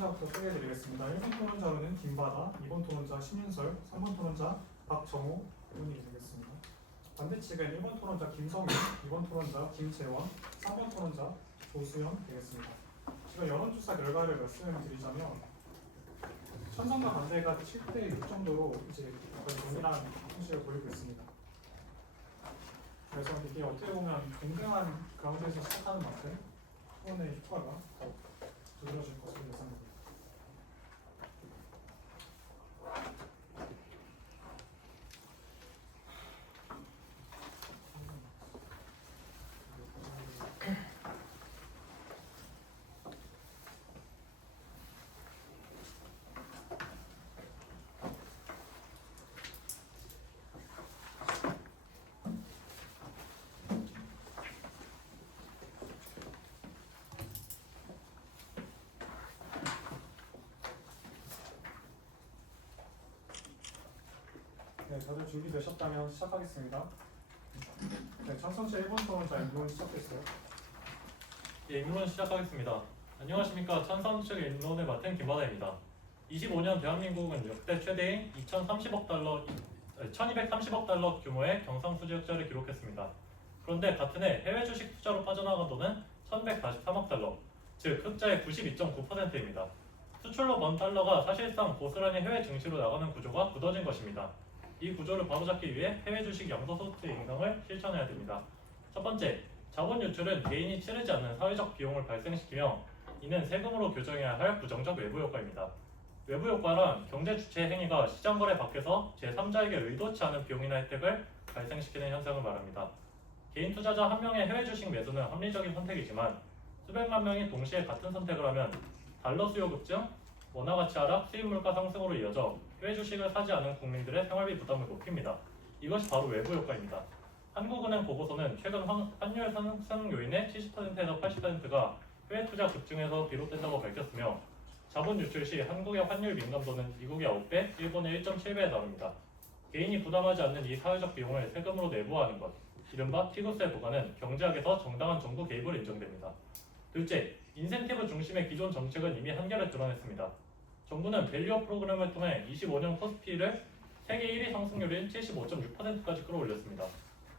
토론자부터 소개해드리겠습니다. 1번 토론자로는 김바다, 2번 토론자 신윤설, 3번 토론자 박정호 의원이 되겠습니다. 반대측은 1번 토론자 김성윤, 2번 토론자 김재원, 3번 토론자 조수영 되겠습니다. 지금 여론조사 결과를 말씀드리자면 찬성과 반대가 7대 6 정도로 이제 약간 동일한 형식을 보이고 있습니다. 그래서 이게 어떻게 보면 공정한 가운데서 시작하는 만큼 토론의 효과가 더 두드러질 것으로 예상됩니다. 네, 다들 준비되셨다면 시작하겠습니다. 네, 찬성체 1번 토론자 인론 시작됐어요. 예, 인론 시작하겠습니다. 안녕하십니까. 찬성 측 인론을 맡은 김바다입니다. 25년 대한민국은 역대 최대인 1230억 달러 규모의 경상수지 흑자를 기록했습니다. 그런데 같은 해 해외 주식 투자로 빠져나간 돈은 1143억 달러, 즉 흑자의 92.9%입니다. 수출로 번 달러가 사실상 고스란히 해외 증시로 나가는 구조가 굳어진 것입니다. 이 구조를 바로잡기 위해 해외 주식 양도소득세 인상을 실천해야 됩니다. 첫 번째, 자본 유출은 개인이 치르지 않는 사회적 비용을 발생시키며 이는 세금으로 교정해야 할 부정적 외부 효과입니다. 외부 효과란 경제 주체 행위가 시장 거래 밖에서 제3자에게 의도치 않은 비용이나 혜택을 발생시키는 현상을 말합니다. 개인 투자자 한 명의 해외 주식 매수는 합리적인 선택이지만 수백만 명이 동시에 같은 선택을 하면 달러 수요 급증, 원화 가치 하락, 수입 물가 상승으로 이어져 해외 주식을 사지 않은 국민들의 생활비 부담을 높입니다. 이것이 바로 외부 효과입니다. 한국은행 보고서는 최근 환율 상승 요인의 70%에서 80%가 해외 투자 급증에서 비롯된다고 밝혔으며 자본 유출 시 한국의 환율 민감도는 미국의 9배, 일본의 1.7배에 달합니다. 개인이 부담하지 않는 이 사회적 비용을 세금으로 내부화하는 것, 이른바 피구세 부과는 경제학에서 정당한 정부 개입으로 인정됩니다. 둘째, 인센티브 중심의 기존 정책은 이미 한계를 드러냈습니다. 정부는 밸류업 프로그램을 통해 25년 코스피를 세계 1위 상승률인 75.6%까지 끌어올렸습니다.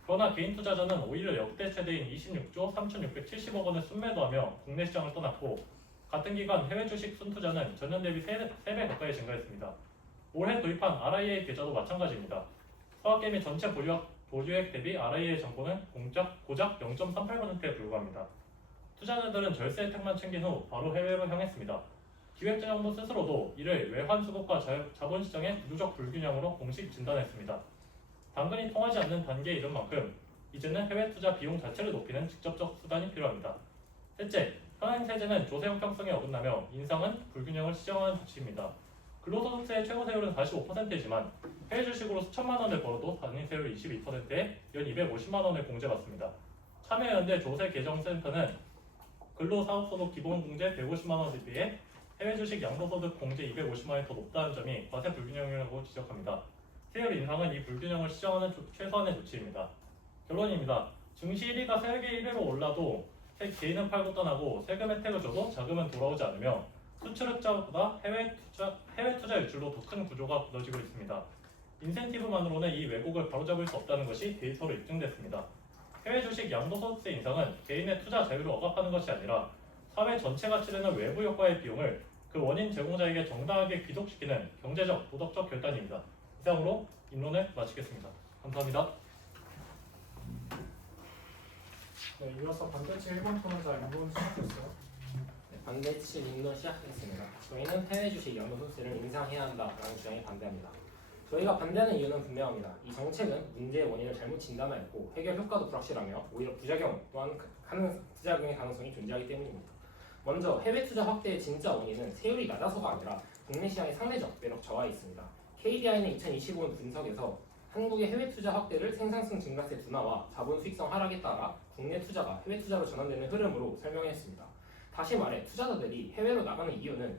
그러나 개인 투자자는 오히려 역대 최대인 26조 3,670억 원을 순매도하며 국내 시장을 떠났고 같은 기간 해외 주식 순투자는 전년 대비 3배 가까이 증가했습니다. 올해 도입한 RIA 계좌도 마찬가지입니다. 서학개미 전체 보유액 대비 RIA 정보는 고작 0.38%에 불과합니다. 투자자들은 절세 혜택만 챙긴 후 바로 해외로 향했습니다. 기획재정부 스스로도 이를 외환 수급과 자본시장의 구조적 불균형으로 공식 진단했습니다. 당근이 통하지 않는 단계에 이른 만큼 이제는 해외 투자 비용 자체를 높이는 직접적 수단이 필요합니다. 셋째, 현행 세제는 조세 형평성에 어긋나며 인상은 불균형을 시정하는 조치입니다. 근로소득세의 최고세율은 45%이지만 해외 주식으로 수천만 원을 벌어도 단위세율 22%에 연 250만 원을 공제받습니다. 참여연대 조세개정센터는 근로사업소득 기본공제 150만 원에 비해 해외 주식 양도소득 공제 250만 원이 더 높다는 점이 과세 불균형이라고 지적합니다. 세율 인상은 이 불균형을 시정하는 최소한의 조치입니다. 결론입니다. 증시 1위가 세계 1위로 올라도 개인은 팔고 떠나고 세금 혜택을 줘도 자금은 돌아오지 않으며 수출 흑자보다 해외 투자 유출로 더 큰 구조가 굳어지고 있습니다. 인센티브만으로는 이 왜곡을 바로잡을 수 없다는 것이 데이터로 입증됐습니다. 해외 주식 양도소득세 인상은 개인의 투자 자유를 억압하는 것이 아니라 사회 전체가 치르는 외부 효과의 비용을 그 원인 제공자에게 정당하게 귀속시키는 경제적, 도덕적 결단입니다. 이상으로 인론을 마치겠습니다. 감사합니다. 네, 이어서 반대측 1번 토론자 인론 시작됐어요. 반대측 인론 시작하겠습니다. 저희는 해외 주식 양도소득세를 인상해야 한다라는 주장에 반대합니다. 저희가 반대하는 이유는 분명합니다. 이 정책은 문제의 원인을 잘못 진단하였고 해결 효과도 불확실하며 오히려 부작용의 가능성이 존재하기 때문입니다. 먼저 해외 투자 확대의 진짜 원인은 세율이 낮아서가 아니라 국내 시장의 상대적 매력 저하에 있습니다. KDI는 2025년 분석에서 한국의 해외 투자 확대를 생산성 증가세 둔화와 자본 수익성 하락에 따라 국내 투자가 해외 투자로 전환되는 흐름으로 설명했습니다. 다시 말해 투자자들이 해외로 나가는 이유는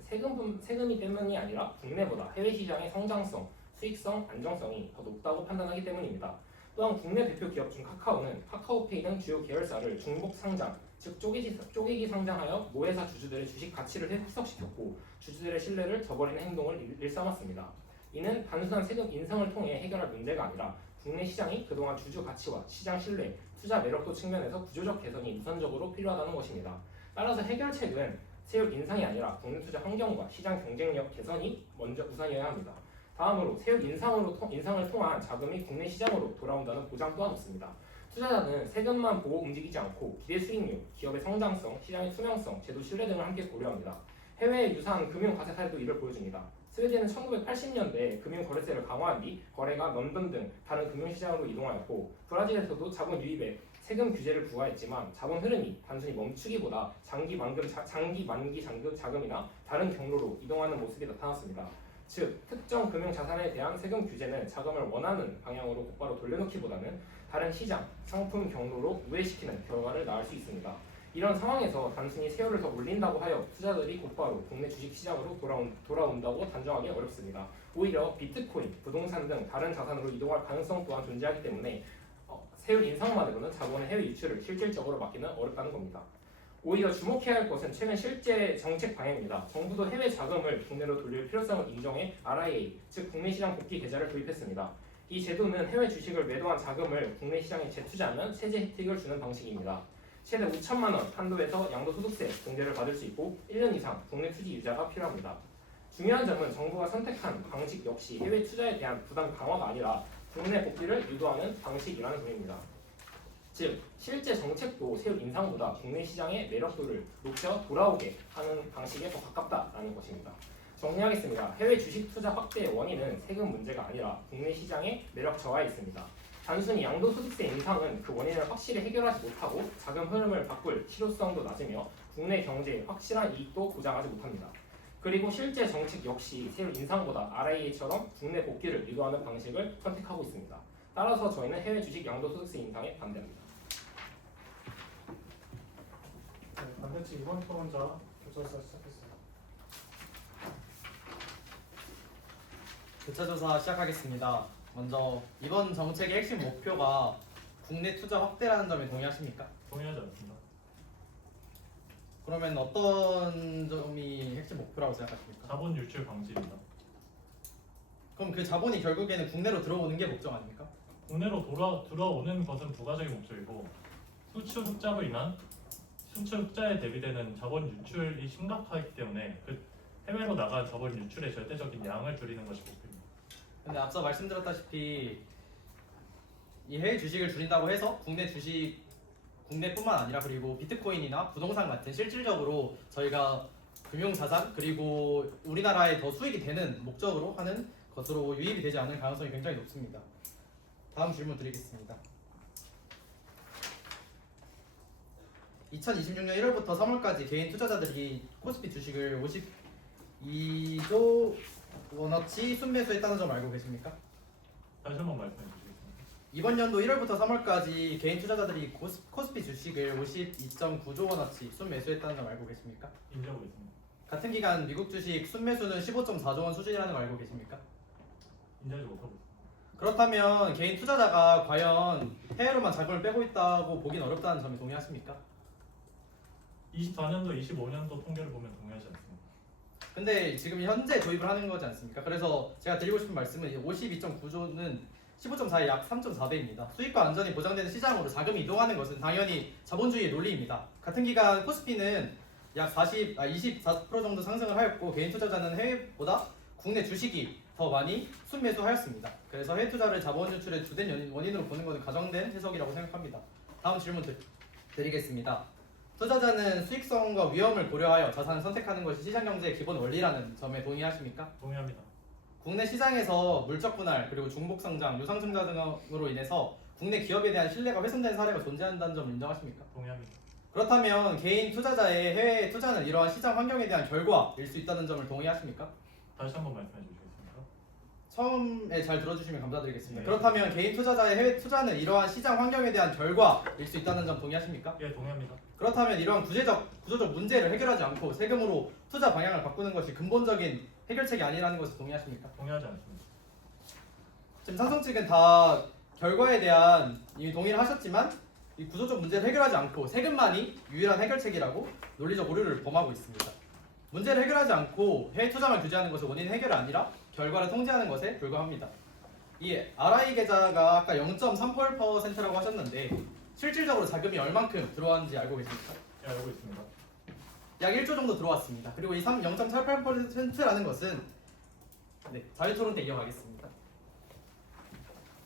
세금이 때문이 아니라 국내보다 해외 시장의 성장성, 수익성, 안정성이 더 높다고 판단하기 때문입니다. 또한 국내 대표 기업 중 카카오는 카카오페이 등 주요 계열사를 중복 상장, 즉 쪼개기 상장하여 모회사 주주들의 주식 가치를 희석시켰고 주주들의 신뢰를 저버리는 행동을 일삼았습니다. 이는 단순한 세금 인상을 통해 해결할 문제가 아니라 국내 시장이 그동안 주주 가치와 시장 신뢰, 투자 매력도 측면에서 구조적 개선이 우선적으로 필요하다는 것입니다. 따라서 해결책은 세율 인상이 아니라 국내 투자 환경과 시장 경쟁력 개선이 먼저 우선이어야 합니다. 다음으로 세율 인상을 통한 자금이 국내 시장으로 돌아온다는 보장 또한 없습니다. 투자자는 세금만 보고 움직이지 않고 기대 수익률, 기업의 성장성, 시장의 투명성, 제도 신뢰 등을 함께 고려합니다. 해외의 유사한 금융 과세 사례도 이를 보여줍니다. 스웨덴은 1980년대 금융 거래세를 강화한 뒤 거래가 런던 등 다른 금융시장으로 이동하였고 브라질에서도 자본 유입에 세금 규제를 부과했지만 자본 흐름이 단순히 멈추기보다 장기 만기 자금이나 다른 경로로 이동하는 모습이 나타났습니다. 즉 특정 금융 자산에 대한 세금 규제는 자금을 원하는 방향으로 곧바로 돌려놓기보다는 다른 시장, 상품 경로로 우회시키는 결과를 낳을 수 있습니다. 이런 상황에서 단순히 세율을 더 올린다고 하여 투자들이 곧바로 국내 주식시장으로 돌아온다고 단정하기 어렵습니다. 오히려 비트코인, 부동산 등 다른 자산으로 이동할 가능성 또한 존재하기 때문에 세율 인상만으로는 자본의 해외 유출을 실질적으로 막기는 어렵다는 겁니다. 오히려 주목해야 할 것은 최근 실제 정책 방향입니다. 정부도 해외 자금을 국내로 돌릴 필요성을 인정해 RIA, 즉 국내 시장 복귀 계좌를 도입했습니다. 이 제도는 해외 주식을 매도한 자금을 국내 시장에 재투자하면 세제 혜택을 주는 방식입니다. 최대 5천만 원 한도에서 양도소득세 공제를 받을 수 있고 1년 이상 국내 투지 유자가 필요합니다. 중요한 점은 정부가 선택한 방식 역시 해외 투자에 대한 부담 강화가 아니라 국내 복귀를 유도하는 방식이라는 점입니다. 즉 실제 정책도 세율 인상보다 국내 시장의 매력도를 높여 돌아오게 하는 방식에 더 가깝다라는 것입니다. 정리하겠습니다. 해외 주식 투자 확대의 원인은 세금 문제가 아니라 국내 시장의 매력 저하에 있습니다. 단순히 양도소득세 인상은 그 원인을 확실히 해결하지 못하고 자금 흐름을 바꿀 실효성도 낮으며 국내 경제에 확실한 이익도 보장하지 못합니다. 그리고 실제 정책 역시 세율 인상보다 RIA처럼 국내 복귀를 유도하는 방식을 선택하고 있습니다. 따라서 저희는 해외 주식 양도소득세 인상에 반대합니다. 네, 반대측 2번 토론자 교차조사 시작했습니다. 교차조사 시작하겠습니다. 먼저 이번 정책의 핵심 목표가 국내 투자 확대라는 점에 동의하십니까? 동의하지 않습니다. 그러면 어떤 점이 핵심 목표라고 생각하십니까? 자본 유출 방지입니다. 그럼 그 자본이 결국에는 국내로 들어오는 게 목적 아닙니까? 국내로 들어오는 것은 부가적인 목적이고 수출 흑자로 인한 수출 흑자에 대비되는 자본 유출이 심각하기 때문에 그 해외로 나간 자본 유출의 절대적인 양을 줄이는 것이 목표입니다. 근데 앞서 말씀드렸다시피 이 해외 주식을 줄인다고 해서 국내뿐만 아니라 그리고 비트코인이나 부동산 같은 실질적으로 저희가 금융자산 그리고 우리나라에 더 수익이 되는 목적으로 하는 것으로 유입이 되지 않을 가능성이 굉장히 높습니다. 다음 질문 드리겠습니다. 2026년 1월부터 3월까지 개인 투자자들이 코스피 주식을 52조 원어치 순매수했다는 점 알고 계십니까? 다시 한번 말씀해 주시겠습니까? 이번 연도 1월부터 3월까지 개인 투자자들이 코스피 주식을 52.9조 원어치 순매수했다는 점 알고 계십니까? 인정하고 있습니다. 같은 기간 미국 주식 순매수는 15.4조 원 수준이라는 거 알고 계십니까? 인정하지 못하고 있습니다. 그렇다면 개인 투자자가 과연 해외로만 자금을 빼고 있다고 보긴 어렵다는 점에 동의하십니까? 24년도, 25년도 통계를 보면 동의하지 않습니다. 근데 지금 현재 도입을 하는 거지 않습니까? 그래서 제가 드리고 싶은 말씀은 52.9조는 15.4의 약 3.4배입니다. 수익과 안전이 보장되는 시장으로 자금이 이동하는 것은 당연히 자본주의의 논리입니다. 같은 기간 코스피는 약 24% 정도 상승을 하였고 개인 투자자는 해외보다 국내 주식이 더 많이 순매수하였습니다. 그래서 해외 투자를 자본 유출의 주된 원인으로 보는 것은 가정된 해석이라고 생각합니다. 다음 질문 드리겠습니다. 투자자는 수익성과 위험을 고려하여 자산을 선택하는 것이 시장 경제의 기본 원리라는 점에 동의하십니까? 동의합니다. 국내 시장에서 물적 분할 그리고 중복 성장, 유상 증자 등으로 인해서 국내 기업에 대한 신뢰가 훼손된 사례가 존재한다는 점을 인정하십니까? 동의합니다. 그렇다면 개인 투자자의 해외 투자는 이러한 시장 환경에 대한 결과일 수 있다는 점을 동의하십니까? 다시 한번 말씀해 주시겠습니까? 처음에 잘 들어주시면 감사드리겠습니다. 네. 그렇다면 개인 투자자의 해외 투자는 이러한 시장 환경에 대한 결과일 수 있다는 점 동의하십니까? 예, 동의합니다. 그렇다면 이러한 구조적 문제를 해결하지 않고 세금으로 투자 방향을 바꾸는 것이 근본적인 해결책이 아니라는 것을 동의하십니까? 동의하지 않습니다. 지금 삼성 측은 다 결과에 대한 이미 동의를 하셨지만 이 구조적 문제를 해결하지 않고 세금만이 유일한 해결책이라고 논리적 오류를 범하고 있습니다. 문제를 해결하지 않고 해외 투자를 규제하는 것은 원인 해결이 아니라 결과를 통제하는 것에 불과합니다. 이 RI 계좌가 아까 0.38%라고 하셨는데 실질적으로 자금이 얼만큼 들어왔는지 알고 계십니까? 예, 알고 있습니다. 약 1조 정도 들어왔습니다. 그리고 이 0.38%라는 것은 자유토론 때 이어가겠습니다.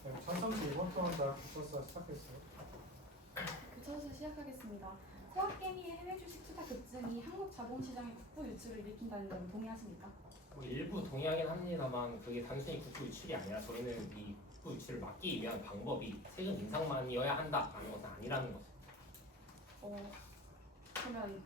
네, 찬성지 2번 토론자 교차서 시작했어요. 교차서 시작하겠습니다. 소확개미의 해외 주식 투자 급증이 한국 자본시장의 국부 유출을 일으킨다는 점 동의하십니까? 뭐 일부 동의하긴 합니다만 그게 단순히 국부 유출이 아니라 저희는 이 국부 유출을 막기 위한 방법이 세금 인상만이어야 한다라는 것은 아니라는 거죠. 그러면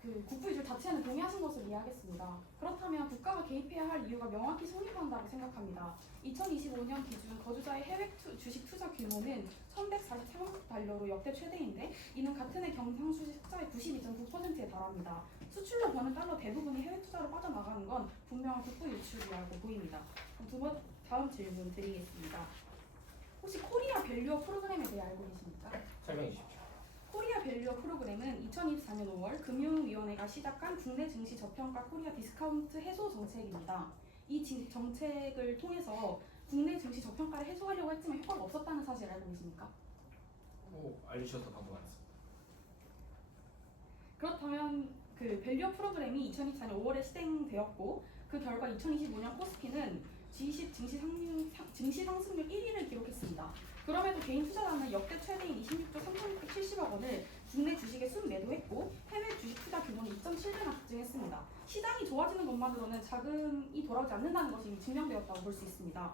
그 국부 유출 자체는 동의하신 것으로 이해하겠습니다. 그렇다면 국가가 개입해야 할 이유가 명확히 성립한다고 생각합니다. 2025년 기준 거주자의 해외 주식 투자 규모는 1,143억 달러로 역대 최대인데 이는 같은 해 경상수지 흑자의 92.9%에 달합니다. 수출로 버는 달러 대부분이 해외 투자로 빠져나가는 건 분명한 국부 유출이라고 보입니다. 다음 질문 드리겠습니다. 혹시 코리아 밸류어 프로그램에 대해 알고 계십니까? 설명해 주십시오. 코리아 밸류어 프로그램은 2024년 5월 금융위원회가 시작한 국내 증시 저평가 코리아 디스카운트 해소 정책입니다. 이 정책을 통해서 국내 증시 저평가를 해소하려고 했지만 효과가 없었다는 사실 알고 계십니까? 알려주셔서 감사합니다. 그렇다면 그 밸류어 프로그램이 2024년 5월에 시행되었고 그 결과 2025년 코스피는 G20 증시 상승률 1위를 기록했습니다. 그럼에도 개인 투자자는 역대 최대인 26조 3,670억 원을 국내 주식에 순매도했고 해외 주식 투자 규모는 2.7배나 급증했습니다. 시장이 좋아지는 것만으로는 자금이 돌아오지 않는다는 것이 증명되었다고 볼 수 있습니다.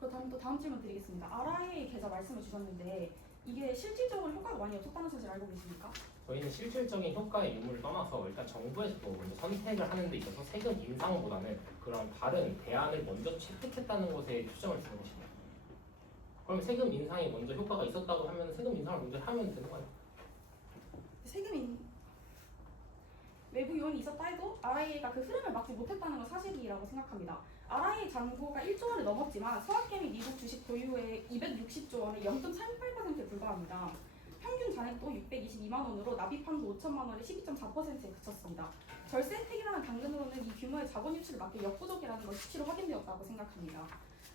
그렇다면 또 다음 질문 드리겠습니다. RIA 계좌 말씀을 주셨는데 이게 실질적으로 효과가 많이 없었다는 사실 알고 계십니까? 저희는 실질적인 효과의 유무를 떠나서 일단 정부에서도 먼저 선택을 하는 데 있어서 세금 인상보다는 그런 다른 대안을 먼저 채택했다는 것에 초점을 두는 것입니다. 그럼 세금 인상이 먼저 효과가 있었다고 하면 세금 인상을 먼저 하면 되는 거예요. 외부 요인이 있었다 해도 RIA가 그 흐름을 막지 못했다는 건 사실이라고 생각합니다. RIA 잔고가 1조 원을 넘었지만 서학개미 미국 주식 보유의 260조 원의 0.38%에 불과합니다. 평균 잔액도 622만 원으로 납입한도 5천만 원의 12.4%에 그쳤습니다. 절세 혜택이라는 당근으로는 이 규모의 자본 유출을 막기 역부족이라는 것이 수치로 확인되었다고 생각합니다.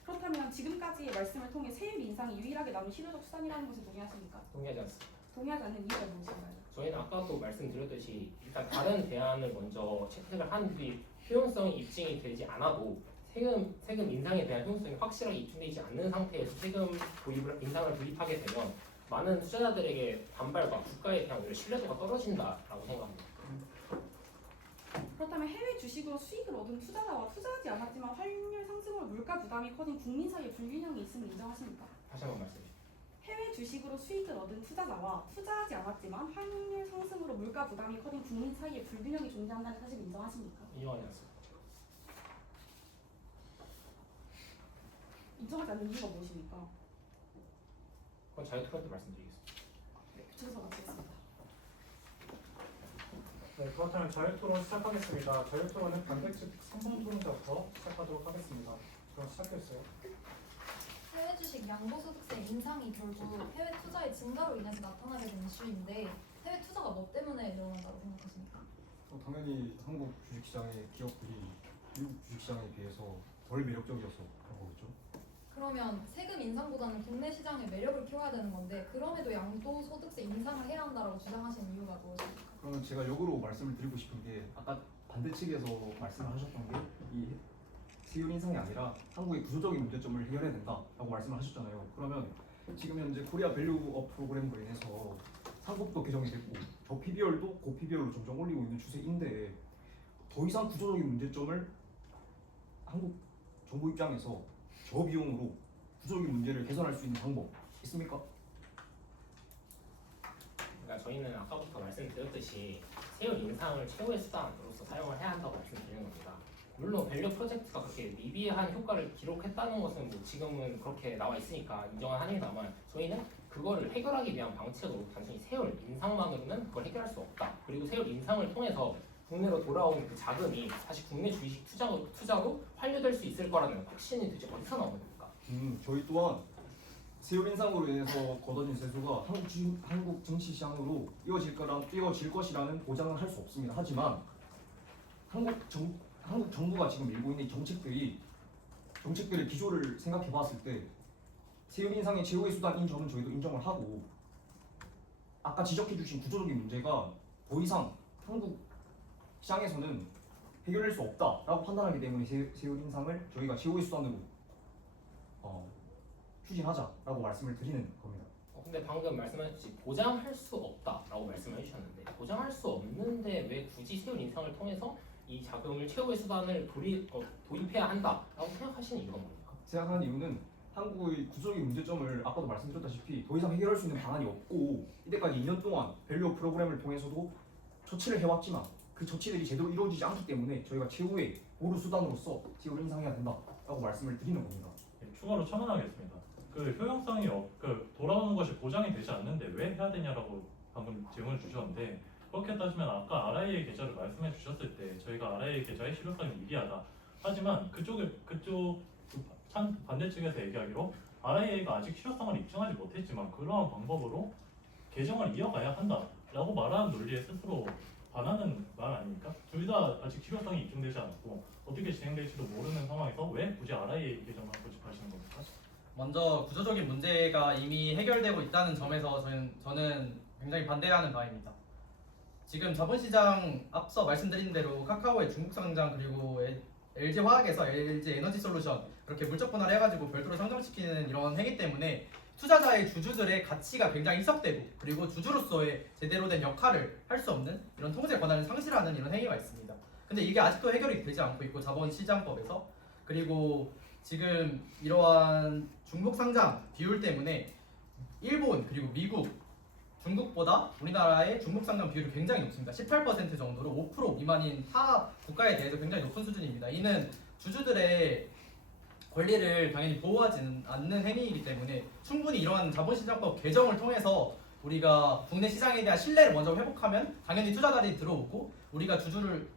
그렇다면 지금까지의 말씀을 통해 세율 인상이 유일하게 남은 실효적 수단이라는 것을 동의하십니까? 동의하지 않습니다. 동의하지 않는 이유가 무엇인가요? 저희는 아까도 말씀드렸듯이 일단 다른 대안을 먼저 채택을 한 뒤 효용성이 입증이 되지 않아도 세금 인상에 대한 효용성이 확실하게 입증되지 않는 상태에서 세금 인상을 도입하게 되면 많은 투자자들에게 반발과 국가에 대한 신뢰도가 떨어진다라고 생각합니다. 그렇다면 해외 주식으로 수익을 얻은 투자자와 투자하지 않았지만 환율 상승으로 물가 부담이 커진 국민 사이에 불균형이 있음을 인정하십니까? 다시 한번 말씀해 주십시오. 해외 주식으로 수익을 얻은 투자자와 투자하지 않았지만 환율 상승으로 물가 부담이 커진 국민 사이에 불균형이 존재한다는 사실 인정하십니까? 인정하지 않습니다. 인정하지 않는 이유가 무엇입니까? 그건 자유투표 때 말씀드리겠습니다. 네, 교차서 마치겠습니다. 네, 그렇다면 자유토론 시작하겠습니다. 자유토론은 반대측 3번 토론자부터 시작하도록 하겠습니다. 그럼 시작했어요. 해외 주식 양도소득세 인상이 결국 해외 투자의 증가로 인해서 나타나게 된 이슈인데 해외 투자가 뭐 때문에 일어난다고 생각하십니까? 당연히 한국 주식시장의 기업들이 미국 주식시장에 비해서 덜 매력적이어서 그런 거겠죠. 그러면 세금 인상보다는 국내 시장의 매력을 키워야 되는 건데 그럼에도 양도소득세 인상을 해야 한다고 주장하시는 이유가 무엇입니까? 그러면 제가 역으로 말씀을 드리고 싶은 게 아까 반대측에서 말씀을 하셨던 게 이 세율 인상이 아니라 한국의 구조적인 문제점을 해결해야 된다라고 말씀을 하셨잖아요. 그러면 지금 현재 코리아 밸류업 프로그램으로 인해서 상법도 개정이 됐고 저 PBR도 고 PBR로 점점 올리고 있는 추세인데 더 이상 구조적인 문제점을 한국 정부 입장에서 저비용으로 구조적인 문제를 개선할 수 있는 방법 있습니까? 그러니까 저희는 아까부터 말씀드렸듯이 세율 인상을 최후의 수단으로서 사용을 해야 한다고 말씀드리는 겁니다. 물론 밸류 프로젝트가 그렇게 미비한 효과를 기록했다는 것은 뭐 지금은 그렇게 나와 있으니까 인정은 합니다만 저희는 그거를 해결하기 위한 방책으로 단순히 세율 인상만으로는 그걸 해결할 수 없다. 그리고 세율 인상을 통해서 국내로 돌아오는 그 자금이 다시 국내 주식 투자로 환류될 수 있을 거라는 확신이 도대체 어디서 나오는 겁니까? 저희 또한 세율 인상으로 인해서 걷어진 세수가 한국 정치 시장으로 이어질 것이라는 보장은 할 수 없습니다. 하지만 한국 정부가 지금 밀고 있는 이 정책들의 기조를 생각해 봤을 때 세율 인상의 최후의 수단인 점은 저희도 인정을 하고, 아까 지적해 주신 구조적인 문제가 더 이상 한국 시장에서는 해결할 수 없다라고 판단하기 때문에 세율 인상을 저희가 최후의 수단으로 추진하자라고 말씀을 드리는 겁니다. 근데 방금 말씀하셨듯이 보장할 수 없다라고 말씀해 주셨는데, 보장할 수 없는데 왜 굳이 세율 인상을 통해서 이 자금을 최후의 수단을 도입해야 한다라고 생각하시는 이유가 뭡니까? 생각하는 이유는 한국의 구조적인 문제점을 아까도 말씀드렸다시피 더 이상 해결할 수 있는 방안이 없고, 이때까지 2년 동안 밸류 프로그램을 통해서도 조치를 해왔지만 그 조치들이 제대로 이루어지지 않기 때문에 저희가 최후의 보루 수단으로서 세율을 인상해야 된다라고 말씀을 드리는 겁니다. 추가로 첨언하겠습니다. 그 효용성이 돌아오는 것이 보장이 되지 않는데 왜 해야 되냐라고 방금 질문을 주셨는데, 그렇게 따지면 아까 RIA 계좌를 말씀해 주셨을 때 저희가 RIA 계좌의 실효성이 미비하다. 하지만 그쪽 반대측에서 얘기하기로 RIA가 아직 실효성을 입증하지 못했지만 그러한 방법으로 개정을 이어가야 한다라고 말하는 논리에 스스로 반하는 말 아닙니까? 둘 다 아직 실효성이 입증되지 않았고 어떻게 진행될지도 모르는 상황에서 왜 굳이 RIA 계정만 고집하시는 겁니까? 먼저 구조적인 문제가 이미 해결되고 있다는 점에서 저는 굉장히 반대하는 바입니다. 지금 자본시장 앞서 말씀드린 대로 카카오의 중국 상장, 그리고 LG화학에서 LG에너지솔루션 그렇게 물적 분할을 해가지고 별도로 상장시키는 이런 행위 때문에 투자자의 주주들의 가치가 굉장히 희석되고, 그리고 주주로서의 제대로 된 역할을 할 수 없는 이런 통제 권한을 상실하는 이런 행위가 있습니다. 근데 이게 아직도 해결이 되지 않고 있고, 자본시장법에서. 그리고 지금 이러한 중복 상장 비율 때문에 일본 그리고 미국, 중국보다 우리나라의 중복 상장 비율이 굉장히 높습니다. 18% 정도로 5% 미만인 타 국가에 대해서 굉장히 높은 수준입니다. 이는 주주들의 권리를 당연히 보호하지 않는 행위이기 때문에 충분히 이러한 자본시장법 개정을 통해서 우리가 국내 시장에 대한 신뢰를 먼저 회복하면 당연히 투자자들이 들어오고, 우리가 투자를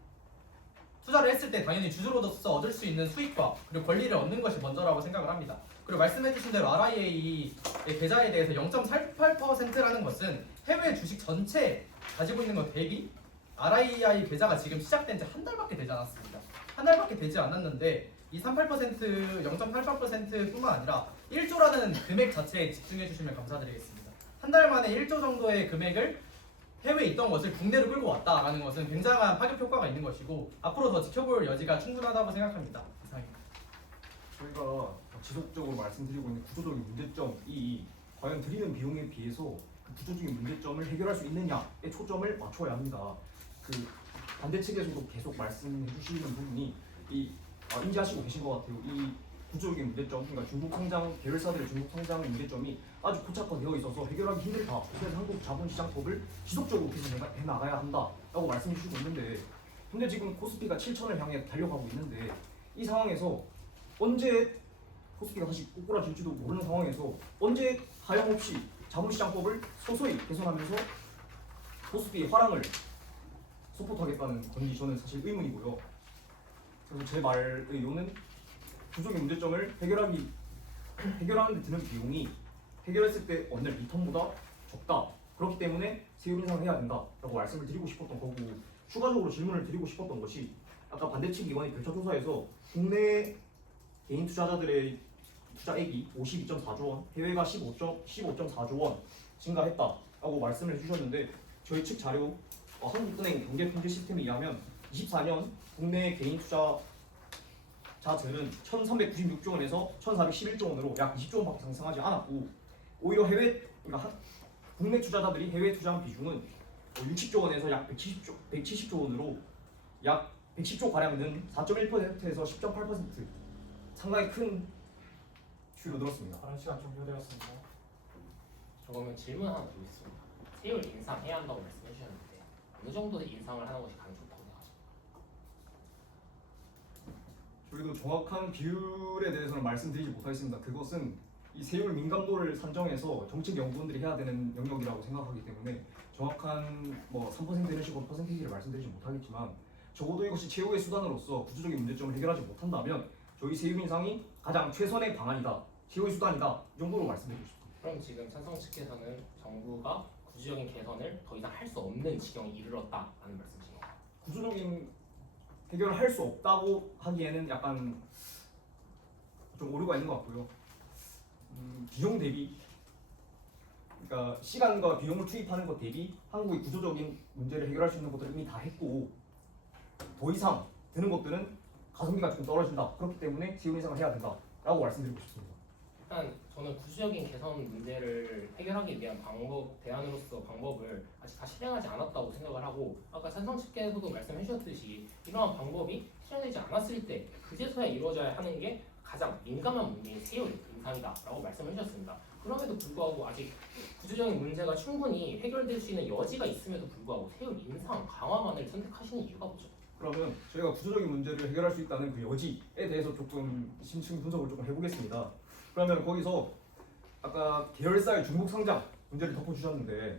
했을 때 당연히 주주로서 얻을 수 있는 수익과 그리고 권리를 얻는 것이 먼저라고 생각을 합니다. 그리고 말씀해주신 대로 RIA의 계좌에 대해서 0.48%라는 것은 해외 주식 전체 가지고 있는 것 대비 RIA 계좌가 지금 시작된 지 한 달밖에 되지 않았습니다. 한 달밖에 되지 않았는데 이 0.88%뿐만 아니라 1조라는 금액 자체에 집중해 주시면 감사드리겠습니다. 한 달 만에 1조 정도의 금액을 해외에 있던 것을 국내로 끌고 왔다라는 것은 굉장한 파급 효과가 있는 것이고, 앞으로 더 지켜볼 여지가 충분하다고 생각합니다. 이상입니다. 저희가 지속적으로 말씀드리고 있는 구조적인 문제점이 과연 들이는 비용에 비해서 그 구조적인 문제점을 해결할 수 있느냐에 초점을 맞춰야 합니다. 그 반대 측에서도 계속 말씀해 주시는 부분이 인지하시고 계신 것 같아요. 이 구조적인 문제점, 그러니까 중국 상장 계열사들의 중국 상장 문제점이 아주 고착화되어 있어서 해결하기 힘들다. 그래서 한국 자본시장법을 지속적으로 개선해 나가야 한다라고 말씀해 주시고 있는데, 근데 지금 코스피가 7천을 향해 달려가고 있는데 이 상황에서 언제 코스피가 다시 꼬꾸라질지도 모르는 상황에서 언제 하염없이 자본시장법을 서서히 개선하면서 코스피의 화랑을 서포트하겠다는 건지 저는 사실 의문이고요. 그래서 제 말의 이유는 구조적인 문제점을 해결하는 데 드는 비용이 해결했을 때 얻는 리턴보다 적다. 그렇기 때문에 세율 인상을 해야 된다라고 말씀을 드리고 싶었던 거고, 추가적으로 질문을 드리고 싶었던 것이 아까 반대측 기관의 결차 조사에서 국내 개인 투자자들의 투자액이 52.4조 원, 해외가 15.4조 원 증가했다라고 말씀을 해주셨는데, 저희 측 자료 한국은행 경제통제 시스템에 의하면 24년 국내 개인 투자자들은 1,396조 원에서 1,411조 원으로 약 20조 원밖에 상승하지 않았고, 오히려 그러니까 국내 투자자들이 해외 투자한 비중은 60조 원에서 약 170조 원으로 약 110조 가량 는 4.1%에서 10.8% 상당히 큰 추이로 늘었습니다. 다른 시간 종료되었습니다. 그러면 질문 하나 드리겠습니다. 세율 인상해야 한다고 말씀해 주셨는데 어느 정도 인상을 하는 것이 가장 좋다고 생각하십니까? 저희도 정확한 비율에 대해서는 말씀드리지 못하겠습니다. 그것은 이 세율 민감도를 산정해서 정책 연구원들이 해야 되는 영역이라고 생각하기 때문에 정확한 3% 이런 식으로 퍼센테이지를 말씀드리지 못하겠지만, 적어도 이것이 최후의 수단으로서 구조적인 문제점을 해결하지 못한다면 저희 세율 인상이 가장 최선의 방안이다, 최후의 수단이다, 이 정도로 말씀드리고 싶습니다. 그럼 지금 찬성 측에서는 정부가 구조적인 개선을 더 이상 할 수 없는 지경에 이르렀다라는 말씀이신가요? 구조적인 해결을 할 수 없다고 하기에는 약간 좀 오류가 있는 것 같고요. 비용 대비, 그러니까 시간과 비용을 투입하는 것 대비 한국의 구조적인 문제를 해결할 수 있는 것들을 이미 다 했고 더 이상 드는 것들은 가성비가 조금 떨어진다. 그렇기 때문에 지원 인상을 해야 된다라고 말씀드리고 싶습니다. 일단 저는 구조적인 개선 문제를 해결하기 위한 대안으로서 방법을 아직 다 실행하지 않았다고 생각을 하고 아까 찬성 측에서도 말씀해 주셨듯이 이러한 방법이 실행되지 않았을 때 그제서야 이루어져야 하는 게 가장 민감한 문제인 세율 인상이다라고 말씀해 주셨습니다. 그럼에도 불구하고 아직 구조적인 문제가 충분히 해결될 수 있는 여지가 있음에도 불구하고 세율 인상 강화만을 선택하시는 이유가 뭐죠? 그러면 저희가 구조적인 문제를 해결할 수 있다는 그 여지에 대해서 조금 심층 분석을 조금 해보겠습니다. 그러면 거기서 아까 계열사의 중복 상장 문제를 덮어주셨는데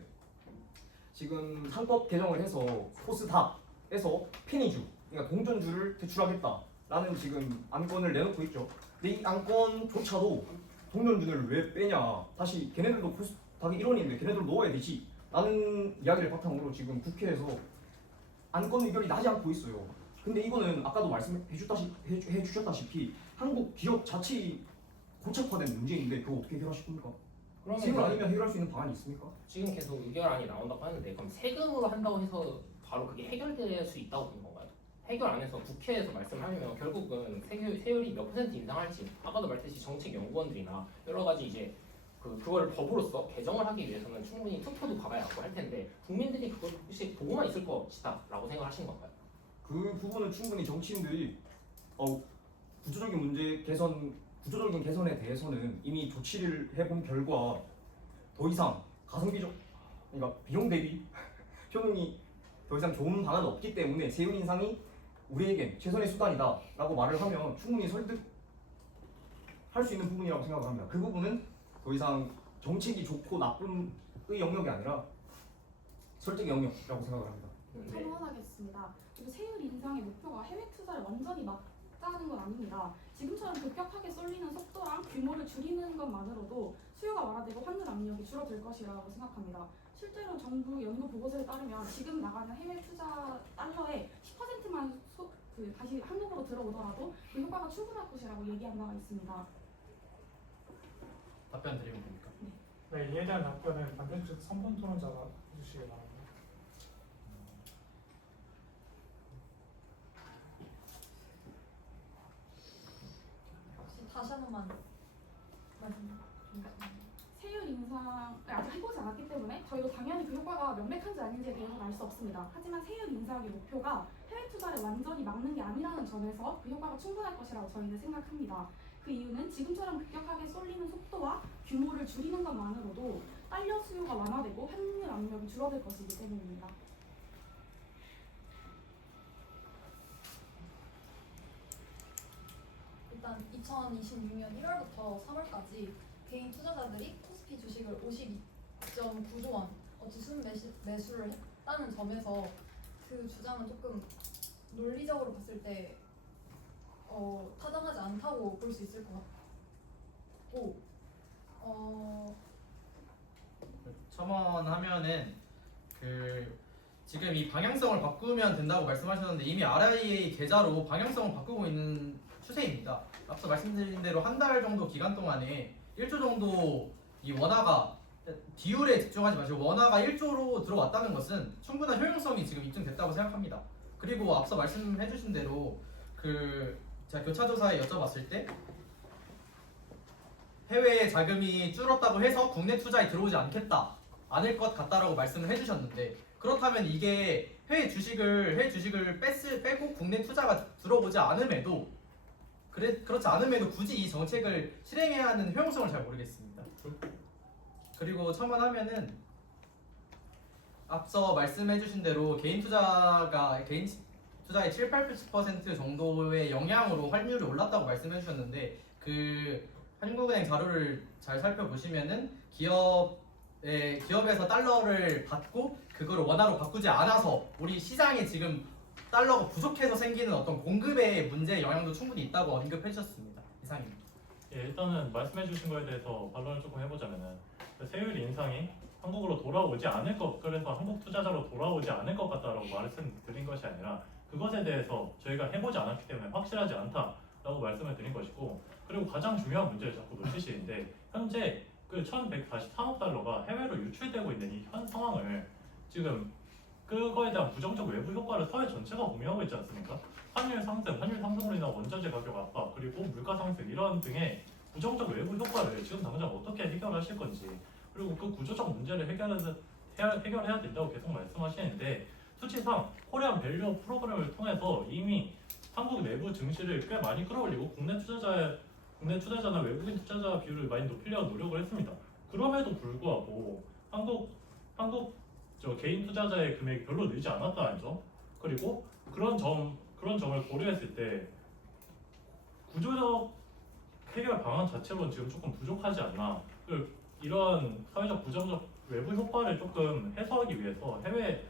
지금 상법 개정을 해서 코스닥에서 페니주, 그러니까 동전주를 퇴출하겠다라는 지금 안건을 내놓고 있죠. 근데 이 안건조차도 동전주를 왜 빼냐, 다시 걔네들도 코스닥의 일원인데 걔네들 넣어야 되지 라는 이야기를 바탕으로 지금 국회에서 안건 의결이 나지 않고 있어요. 근데 이거는 아까도 말씀해 주셨다시피 한국 기업 자체의 고착화된 문제인데 그거 어떻게 해결하실 겁니까? 세금 아니면 해결할 수 있는 방안이 있습니까? 지금 계속 의결안이 나온다고 하는데 그럼 세금으로 한다고 해서 바로 그게 해결될 수 있다고 보는 건가요? 해결 안 해서 국회에서 말씀하면 결국은 세율이 몇 퍼센트 인상할지 아까도 말했듯이 정책연구원들이나 여러 가지 이제 그걸 법으로서 개정을 하기 위해서는 충분히 투표도 받아야 하고 할 텐데 국민들이 그걸 혹시 보고만 있을 것이다라고 생각하시는 건가요? 그 부분은 충분히 정치인들이 구조적인 개선에 대해서는 이미 조치를 해본 결과 더 이상 가성비적, 그러니까 비용 대비 효능이 더 이상 좋은 방안은 없기 때문에 세율 인상이 우리에겐 최선의 수단이다라고 말을 하면 충분히 설득할 수 있는 부분이라고 생각을 합니다. 그 부분은 더 이상 정책이 좋고 나쁨의 영역이 아니라 설득의 영역이라고 생각을 합니다. 네. 첨언하겠습니다. 그리고 세율 인상의 목표가 해외 투자를 완전히 막다는 건 아닙니다. 지금처럼 급격하게 쏠리는 속도랑 규모를 줄이는 것만으로도 수요가 완화되고 환율 압력이 줄어들 것이라고 생각합니다. 실제로 정부 연구 보고서에 따르면 지금 나가는 해외 투자 달러의 10%만 다시 한국으로 들어오더라도 그 효과가 충분할 것이라고 얘기한 바가 있습니다. 답변 드리면 됩니까? 네, 이에 대한 답변은 반대쪽 3번 토론자가 해주시기 바랍니다. 혹시 다시 한 번만 말씀 주세요. 세율 인상을 아직 해보지 않았기 때문에 저희도 당연히 그 효과가 명백한지 아닌지에 대해서는 알 수 없습니다. 하지만 세율 인상의 목표가 해외 투자를 완전히 막는 게 아니라는 점에서 그 효과가 충분할 것이라고 저희는 생각합니다. 그 이유는 지금처럼 급격하게 쏠리는 속도와 규모를 줄이는 것만으로도 달러 수요가 완화되고 환율 압력이 줄어들 것이기 때문입니다. 일단 2026년 1월부터 3월까지 개인 투자자들이 코스피 주식을 52.9조 원 주순 매수를 했다는 점에서 그 주장은 조금 논리적으로 봤을 때 타당하지 않다고 볼 수 있을 것 같고 첨언하면은 지금 이 방향성을 바꾸면 된다고 말씀하셨는데 이미 RIA 계좌로 방향성을 바꾸고 있는 추세입니다. 앞서 말씀드린 대로 한 달 정도 기간 동안에 1조 정도 이 원화가 비율에 집중하지 마시고 원화가 1조로 들어왔다는 것은 충분한 효용성이 지금 입증됐다고 생각합니다. 그리고 앞서 말씀해주신 대로 제가 교차조사에 여쭤봤을 때 해외 자금이 줄었다고 해서 국내 투자에 들어오지 않을 것 같다라고 말씀을 해주셨는데 그렇다면 이게 해외 주식을 빼고 국내 투자가 들어오지 않음에도 그렇지 않음에도 굳이 이 정책을 실행해야 하는 효용성을 잘 모르겠습니다. 그리고 첨언하면은 앞서 말씀해주신 대로 개인 투자의 7, 80% 정도의 영향으로 환율이 올랐다고 말씀해주셨는데 한국은행 자료를 잘 살펴보시면은 기업에서 달러를 받고 그거를 원화로 바꾸지 않아서 우리 시장에 지금 달러가 부족해서 생기는 어떤 공급의 문제의 영향도 충분히 있다고 언급해 주셨습니다. 이상입니다. 예, 일단은 말씀해주신 거에 대해서 반론을 조금 해보자면은 세율 인상이 한국으로 돌아오지 않을 것, 그래서 한국 투자자로 돌아오지 않을 것 같다라고 말씀드린 것이 아니라 그것에 대해서 저희가 해보지 않았기 때문에 확실하지 않다라고 말씀을 드린 것이고, 그리고 가장 중요한 문제를 자꾸 놓치시는데 현재 그 1,143억 달러가 해외로 유출되고 있는 이 현 상황을 지금 그거에 대한 부정적 외부 효과를 사회 전체가 공유하고 있지 않습니까? 환율 상승으로 인한 원자재 가격 압박, 그리고 물가 상승 이런 등의 부정적 외부 효과를 지금 당장 어떻게 해결하실 건지, 그리고 그 구조적 문제를 해결해야 된다고 계속 말씀하시는데 수치상 코리안 밸류 프로그램을 통해서 이미 한국 내부 증시를 꽤 많이 끌어올리고 국내 투자자나 외국인 투자자 비율을 많이 높이려고 노력을 했습니다. 그럼에도 불구하고 한국 저 개인 투자자의 금액이 별로 늘지 않았다는 점, 그리고 그런 점을 고려했을 때 구조적 해결 방안 자체로는 지금 조금 부족하지 않나. 이런 사회적 부정적 외부 효과를 조금 해소하기 위해서 해외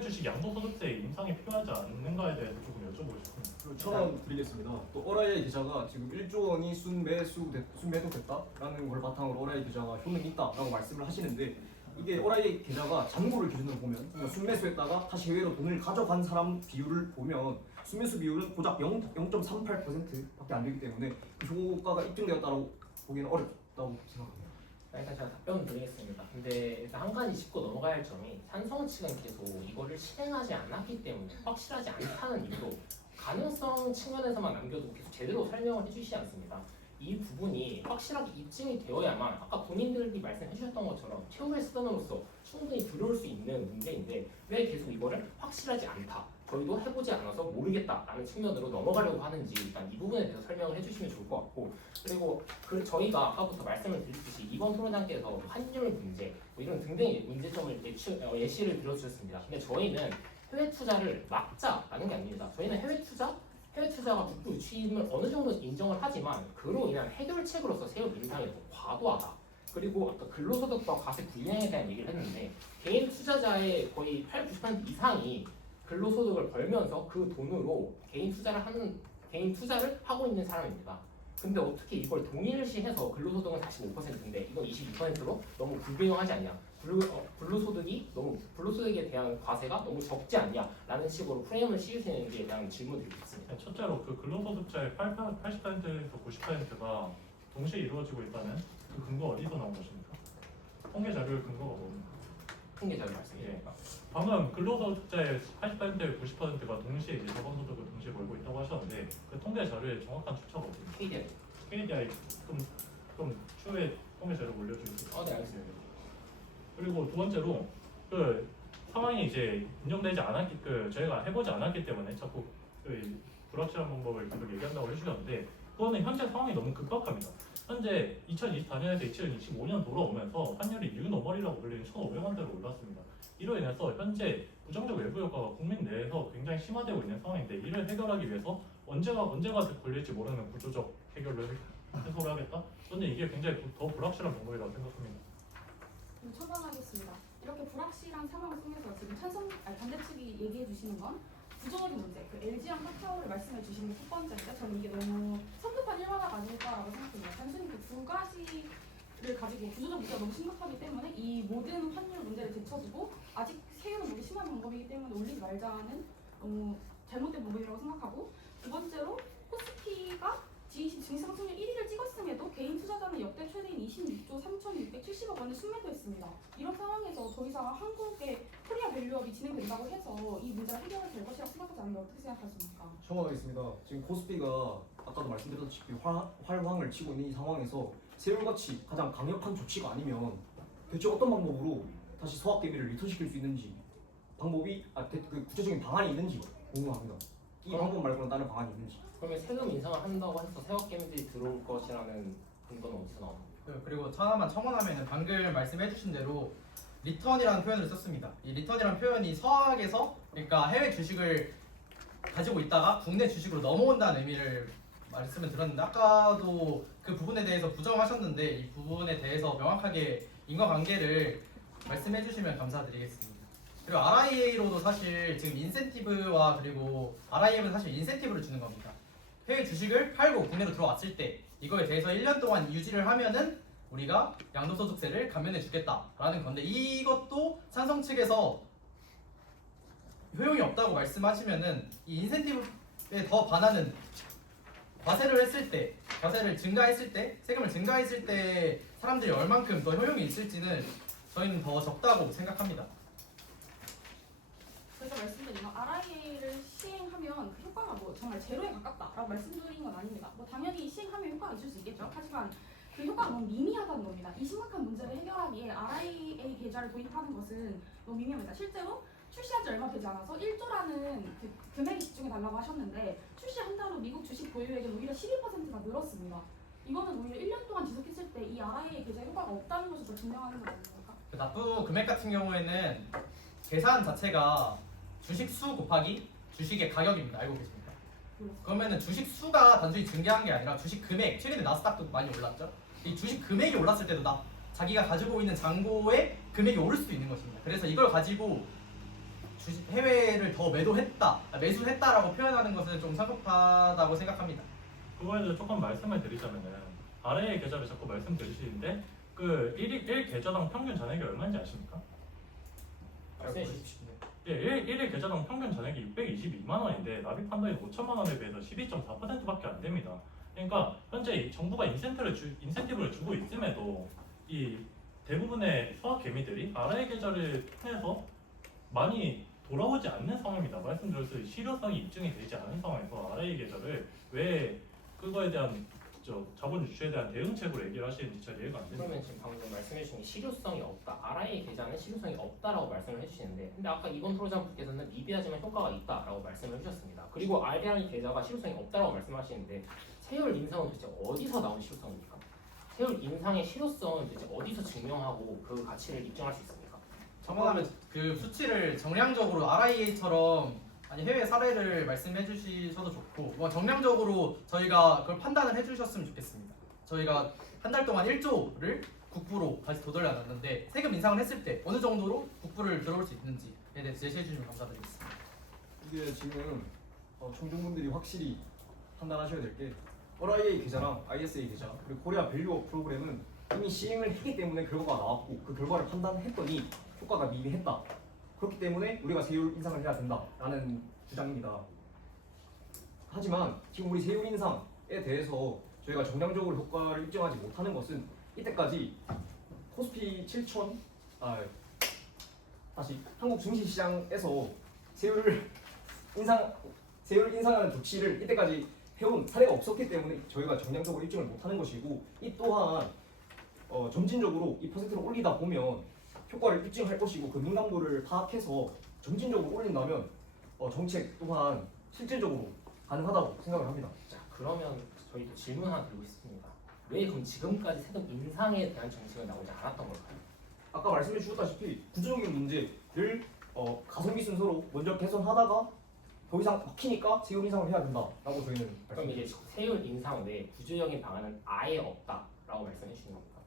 주식 양도소득세 인상이 필요하지 않는가에 대해서 조금 여쭤보고 싶습니다. 그리고 첨언 드리겠습니다. 또 어라이 기자가 지금 1조 원이 순매도됐다라는 걸 바탕으로 어라이 기자가 효능이 있다라고 말씀을 하시는데, 이게 어라이 기자가 잔고를 기준으로 보면 그러니까 순매수했다가 다시 해외로 돈을 가져간 사람 비율을 보면 순매수 비율은 고작 0.38%밖에 안 되기 때문에 그 효과가 입증되었다고 보기는 어렵다고 생각합니다. 일단 제가 답변을 드리겠습니다. 근데 일단 한 가지 짚고 넘어가야 할 점이 삼성 측은 계속 이거를 실행하지 않았기 때문에 확실하지 않다는 이유로 가능성 측면에서만 남겨두고 계속 제대로 설명을 해주시지 않습니다. 이 부분이 확실하게 입증이 되어야만 아까 본인들이 말씀해 주셨던 것처럼 최후의 수단으로서 충분히 들어올 수 있는 문제인데 왜 계속 이거를 확실하지 않다, 저희도 해보지 않아서 모르겠다라는 측면으로 넘어가려고 하는지 일단 이 부분에 대해서 설명을 해주시면 좋을 것 같고, 그리고 저희가 아까부터 말씀을 드렸듯이 이번 토론 단계에서 환율 문제 뭐 이런 등등의 문제점을 예시를 들어주셨습니다. 근데 저희는 해외 투자를 막자라는 게 아닙니다. 저희는 해외 투자가 국부 유치임을 어느 정도 인정을 하지만 그로 인한 해결책으로서 세율 인상이 너무 과도하다. 그리고 아까 근로소득과 과세 불이행에 대한 얘기를 했는데 개인 투자자의 거의 80-90% 이상이 근로소득을 벌면서 그 돈으로 개인 투자를 하고 있는 사람입니다. 근데 어떻게 이걸 동일시해서 근로소득은 45%인데 이건 22%로 너무 불균형하지 않냐? 근로소득에 대한 과세가 너무 적지 않냐라는 식으로 프레임을 씌우시는 데 대한 질문을 드리고 있습니다. 첫째로 그 근로소득자의 80%에서 90%가 동시에 이루어지고 있다는 그 근거 어디서 나온 것입니까? 통계 자료의 근거가 뭡니까? 통계 자료 말씀드립니다. 방금 근로소득자의 80%에 90%가 동시에 이제 자본소득을 동시에 벌고 있다고 하셨는데 그 통계 자료의 정확한 추처가 어디입니까? KDI 좀 추후에 통계 자료 올려주세요. 네, 알겠습니다. 그리고 두 번째로 그 상황이 이제 인정되지 않았기 저희가 해보지 않았기 때문에 자꾸 그 불확실한 방법을 계속 얘기한다고 해주셨는데 그거는 현재 상황이 너무 급박합니다. 현재 2024년에서 2025년 돌아오면서 환율이 뉴노멀이라고 불리는 1,500원대로 올랐습니다. 이로 인해서 현재 부정적 외부 효과가 국민 내에서 굉장히 심화되고 있는 상황인데 이를 해결하기 위해서 언제가 걸릴지 모르는 구조적 해결을 해소를 하겠다? 저는 이게 굉장히 더 불확실한 방법이라고 생각합니다. 처방하겠습니다. 이렇게 불확실한 상황 속에서 지금 반대 측이 얘기해 주시는 건 구조적인 문제, 그 LG랑 카카오를 말씀해 주시는 게 첫 번째인데 저는 이게 너무 성급한 일화가 아닐까라고 생각합니다. 단순히 그 두 가지를 가지고 구조적 문제가 너무 심각하기 때문에 이 모든 환율 문제를 제쳐두고 아직 세율은 너무 심한 방법이기 때문에 올리지 말자는 너무 잘못된 부분이라고 생각하고, 두 번째로 코스피가 G20 증시 상승률 1위를 찍었음에도 개인 투자자는 역대 최대인 26조 3,670억 원을 순매도했습니다. 이런 상황에서 더 이상 한국의 코리아 밸류업이 진행된다고 해서 이 문제가 해결될 것이라고 생각하지 않는데 어떻게 생각하십니까? 첨언하겠습니다. 지금 코스피가 아까도 말씀드렸다시피 활황을 치고 있는 이 상황에서 세율같이 가장 강력한 조치가 아니면 대체 어떤 방법으로 다시 서학 대비를 리턴시킬 수 있는지 그 구체적인 방안이 있는지 궁금합니다. 이 방법 말고는 다른 방안이 있는지. 그러면 세금 인상을 한다고 해서 세법 개미들이 들어올 것이라는 근거는 어디서 나옵니까? 그리고 하나만 첨언하면은 방금 말씀해주신 대로 리턴이라는 표현을 썼습니다. 이 리턴이라는 표현이 서학에서 그러니까 해외 주식을 가지고 있다가 국내 주식으로 넘어온다는 의미를 말씀을 들었는데 아까도 그 부분에 대해서 부정하셨는데 이 부분에 대해서 명확하게 인과관계를 말씀해 주시면 감사드리겠습니다. 그리고 RIA로도 사실 지금 인센티브와 그리고 RIA는 사실 인센티브를 주는 겁니다. 해외 주식을 팔고 국내로 들어왔을 때 이거에 대해서 1년 동안 유지를 하면은 우리가 양도소득세를 감면해 주겠다라는 건데 이것도 찬성 측에서 효용이 없다고 말씀하시면은 이 인센티브에 더 반하는 과세를 했을 때, 과세를 증가했을 때, 세금을 증가했을 때 사람들이 얼만큼 더 효용이 있을지는 저희는 더 적다고 생각합니다. 그래서 말씀드린 건 RIA를 시행하면 그 효과가 뭐 정말 제로에 가깝다라고 말씀드린 건 아닙니다. 뭐 당연히 시행하면 효과가 있을 수 있겠죠. 하지만 그 효과가 너무 미미하다는 겁니다. 이 심각한 문제를 해결하기에 RIA 계좌를 도입하는 것은 너무 미미합니다. 실제로 출시한 지 얼마 되지 않아서 1조라는 그 금액이 집중해달라고 하셨는데 출시한 후 미국 주식 보유액은 오히려 12%가 늘었습니다. 이거는 오히려 1년 동안 지속했을 때 이 RIA 계좌 효과가 없다는 것을 더 증명하는 거 아닙니까? 그 납부 금액 같은 경우에는 계산 자체가 주식 수 곱하기 주식의 가격입니다. 알고 계십니까? 그러면은 주식 수가 단순히 증가한 게 아니라 주식 금액, 최근에 나스닥도 많이 올랐죠? 이 주식 금액이 올랐을 때도 자기가 가지고 있는 잔고의 금액이 오를 수도 있는 것입니다. 그래서 이걸 가지고 해외를 더 매수했다라고 표현하는 것은 좀 성급하다고 생각합니다. 그거에 대해서 조금 말씀을 드리자면은 RIA 계좌를 자꾸 말씀드리시는데 그 1 계좌당 평균 잔액이 얼마인지 아십니까? 말씀해 주십시오. 예, 1일 계좌당 평균 잔액이 622만 원인데 납입 한도인 5천만 원에 비해서 12.4%밖에 안 됩니다. 그러니까 현재 이 정부가 인센티브를 주고 있음에도 이 대부분의 소확 개미들이 RIA 계좌를 통해서 많이 돌아오지 않는 상황입니다. 말씀드렸듯이 실효성이 입증이 되지 않은 상황에서 RIA 계좌를 왜 그거에 대한 자본 유출에 대한 대응책으로 얘기를 하시는지 잘 이해가 안 됩니다. 그러면 지금 방금 말씀해 주신 게 실효성이 없다. RIA 계좌는 실효성이 없다라고 말씀을 해주시는데, 근데 아까 이번 프로장님께서는 미비하지만 효과가 있다라고 말씀을 해주셨습니다. 그리고 RIA 계좌가 실효성이 없다라고 말씀하시는데 세율 인상은 도대체 어디서 나온 실효성입니까? 세율 인상의 실효성은 도대체 어디서 증명하고 그 가치를 입증할 수 있습니까? 정원하면 그 수치를 정량적으로 RIA처럼 아니 해외 사례를 말씀해 주셔도 좋고 뭐 정량적으로 저희가 그걸 판단을 해주셨으면 좋겠습니다. 저희가 한 달 동안 1조를 국부로 다시 되돌려놨는데 세금 인상을 했을 때 어느 정도로 국부를 들어올 수 있는지에 대해서 제시해 주시면 감사드리겠습니다. 이게 지금 청중분들이 확실히 판단하셔야 될 게 RIA 계좌랑 ISA 계좌 그리고 코리아 밸류업 프로그램은 이미 시행을 했기 때문에 결과가 나왔고 그 결과를 판단했더니 효과가 미비했다. 그렇기 때문에 우리가 세율 인상을 해야 된다라는 주장입니다. 하지만 지금 우리 세율 인상에 대해서 저희가 정량적으로 효과를 입증하지 못하는 것은 이때까지 코스피 7천 다시 한국 증시시장에서 세율 인상하는 조치를 이때까지 해온 사례가 없었기 때문에 저희가 정량적으로 입증을 못하는 것이고 이 또한 점진적으로 이 퍼센트를 올리다 보면 효과를 입증할 것이고 그 민감도를 파악해서 점진적으로 올린다면 정책 또한 실질적으로 가능하다고 생각을 합니다. 자, 그러면 저희도 질문 하나 드리고 싶습니다. 왜 그럼 지금까지 세금 인상에 대한 정책은 나오지 않았던 걸까요? 아까 말씀해 주셨다시피 구조적인 문제를 가성비 순서로 먼저 개선하다가 더 이상 막히니까 세율 인상을 해야 된다라고 저희는 그럼 이제 세율 인상 외에 구조적인 방안은 아예 없다라고 말씀해 주시는 겁니까?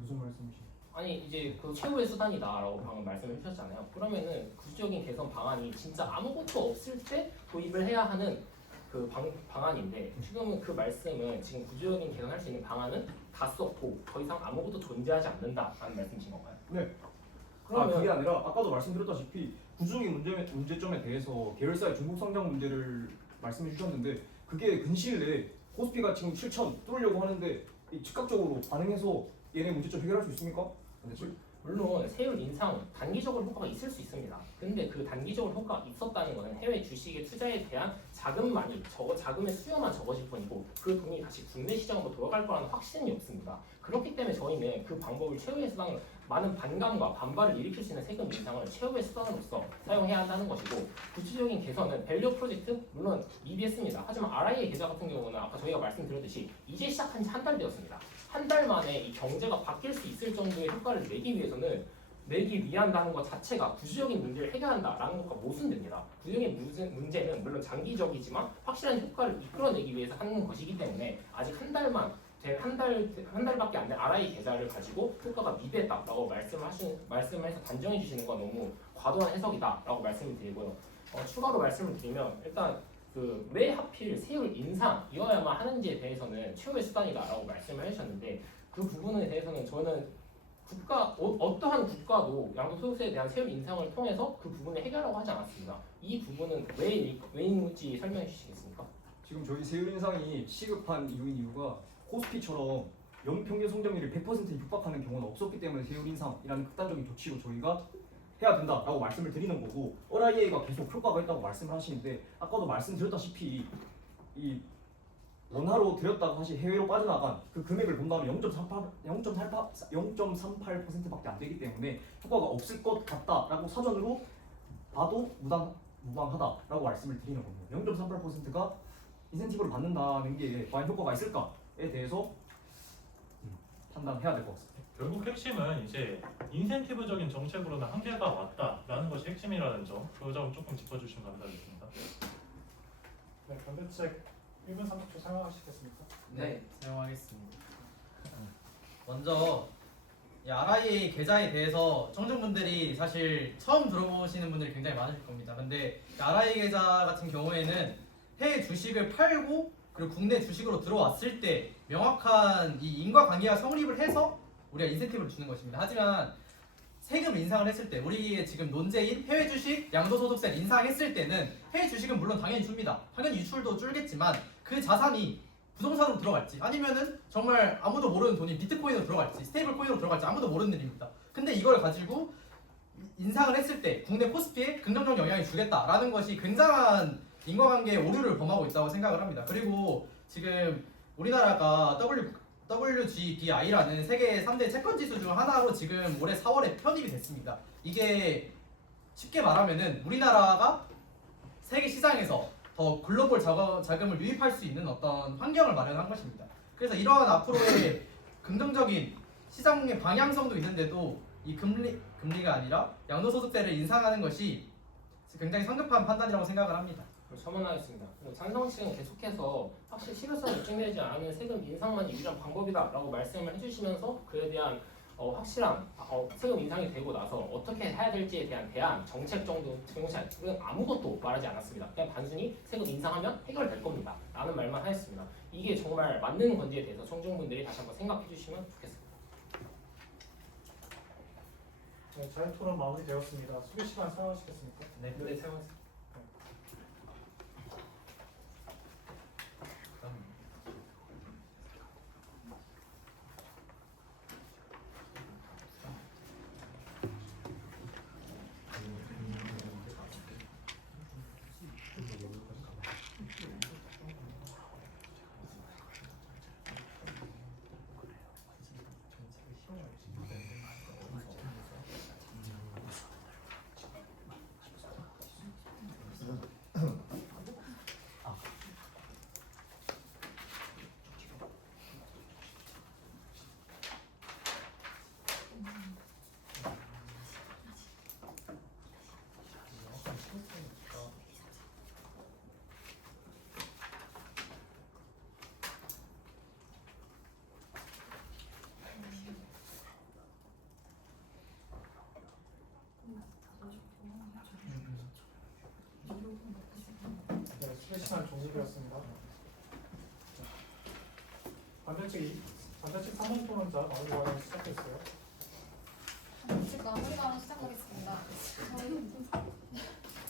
무슨 말씀이시죠? 아니 이제 그 최후의 수단이다라고 방금 말씀을 해주셨잖아요. 그러면은 구조적인 개선 방안이 진짜 아무것도 없을 때 도입을 해야 하는 그 방안인데 지금은 그 말씀은 지금 구조적인 개선할 수 있는 방안은 다 썼고 더 이상 아무것도 존재하지 않는다라는 말씀이신 건가요? 네. 그러면 그게 아니라 아까도 말씀드렸다시피 구조적인 문제점에 대해서 계열사의 중국 성장 문제를 말씀해 주셨는데 그게 근시일 내에 코스피가 지금 7천 뚫으려고 하는데 즉각적으로 반응해서 얘네 문제점 해결할 수 있습니까? 물론 세율 인상은 단기적으로 효과가 있을 수 있습니다. 근데 그 단기적으로 효과가 있었다는 것은 해외 주식의 투자에 대한 자금의 수요만 적어질 뿐이고 그 돈이 다시 국내 시장으로 돌아갈 거라는 확신이 없습니다. 그렇기 때문에 저희는 그 방법을 최후의 수단으로 많은 반감과 반발을 일으킬 수 있는 세금 인상을 최후의 수단으로서 사용해야 한다는 것이고 구체적인 개선은 밸류 프로젝트 물론 미비했습니다. 하지만 RIA 계좌 같은 경우는 아까 저희가 말씀드렸듯이 이제 시작한 지 한 달 되었습니다. 한 달 만에 이 경제가 바뀔 수 있을 정도의 효과를 내기 위한다는 것 자체가 구조적인 문제를 해결한다라는 것과 모순됩니다. 구조적인 문제는 물론 장기적이지만 확실한 효과를 이끌어내기 위해서 하는 것이기 때문에 아직 한 달밖에 안 된 RI 계좌를 가지고 효과가 미비했다라고 말씀해서 단정해 주시는 건 너무 과도한 해석이다라고 말씀을 드리고요. 추가로 말씀을 드리면 일단 왜 하필 세율 인상이어야만 하는지에 대해서는 최후의 수단이다라고 말씀을 해주셨는데 그 부분에 대해서는 저는 어떠한 국가도 양도소득세에 대한 세율 인상을 통해서 그 부분을 해결하고 하지 않았습니다. 이 부분은 왜인지 설명해 주시겠습니까? 지금 저희 세율 인상이 시급한 이유가 코스피처럼 연평균 성장률이 100%에 육박하는 경우는 없었기 때문에 세율 인상이라는 극단적인 조치로 저희가 해야 된다라고 말씀을 드리는 거고, RIA가 계속 효과가 있다고 말씀을 하시는데 아까도 말씀드렸다시피 이 원화로 들였다가 다시 해외로 빠져나간 그 금액을 본다면 0.38%밖에 안 되기 때문에 효과가 없을 것 같다라고 사전으로 봐도 무방하다라고 말씀을 드리는 겁니다. 0.38%가 인센티브를 받는다는 게 과연 효과가 있을까에 대해서 판단해야 될 것 같습니다. 결국 핵심은 이제 인센티브적인 정책으로는 한계가 왔다라는 것이 핵심이라는 점, 그 점 조금 짚어주시면 감사하겠습니다. 네, 반대책 1분 30초 사용하시겠습니까? 네, 사용하겠습니다. 먼저 이 RIA 계좌에 대해서 청중분들이 사실 처음 들어보시는 분들이 굉장히 많으실 겁니다. 근데 이 RIA 계좌 같은 경우에는 해외 주식을 팔고 그리고 국내 주식으로 들어왔을 때 명확한 이 인과관계가 성립을 해서 우리가 인센티브를 주는 것입니다. 하지만 세금 인상을 했을 때 우리의 지금 논제인 해외 주식 양도소득세를 인상했을 때는 해외 주식은 물론 당연히 줍니다. 당연히 유출도 줄겠지만 그 자산이 부동산으로 들어갈지 아니면은 정말 아무도 모르는 돈이 비트코인으로 들어갈지 스테이블 코인으로 들어갈지 아무도 모르는 일입니다. 근데 이걸 가지고 인상을 했을 때 국내 코스피에 긍정적 영향을 주겠다라는 것이 굉장한 인과관계의 오류를 범하고 있다고 생각을 합니다. 그리고 지금 우리나라가 WGBI라는 세계 3대 채권지수 중 하나로 지금 올해 4월에 편입이 됐습니다. 이게 쉽게 말하면은 우리나라가 세계 시장에서 더 글로벌 자금을 유입할 수 있는 어떤 환경을 마련한 것입니다. 그래서 이러한 앞으로의 긍정적인 시장의 방향성도 있는데도 이 금리가 아니라 양도소득세를 인상하는 것이 굉장히 성급한 판단이라고 생각을 합니다. 첨언하겠습니다. 찬성 측은 계속해서 확실히 실효성이 입증되지 않은 세금 인상만이 유일한 방법이다라고 말씀을 해주시면서 그에 대한 확실한 세금 인상이 되고 나서 어떻게 해야 될지에 대한 대안, 정책 정책은 아무것도 말하지 않았습니다. 그냥 단순히 세금 인상하면 해결될 겁니다. 라는 말만 하였습니다. 이게 정말 맞는 건지에 대해서 청중분들이 다시 한번 생각해 주시면 좋겠습니다. 네, 자유토론 마무리되었습니다. 수기 시간 사용하시겠습니까? 네, 네, 사용하세요. 네, 수기 시간 종료되었습니다. 반대측 3번 토론자 마무리 발언 시작했어요. 즉 마무리 발언 시작하겠습니다.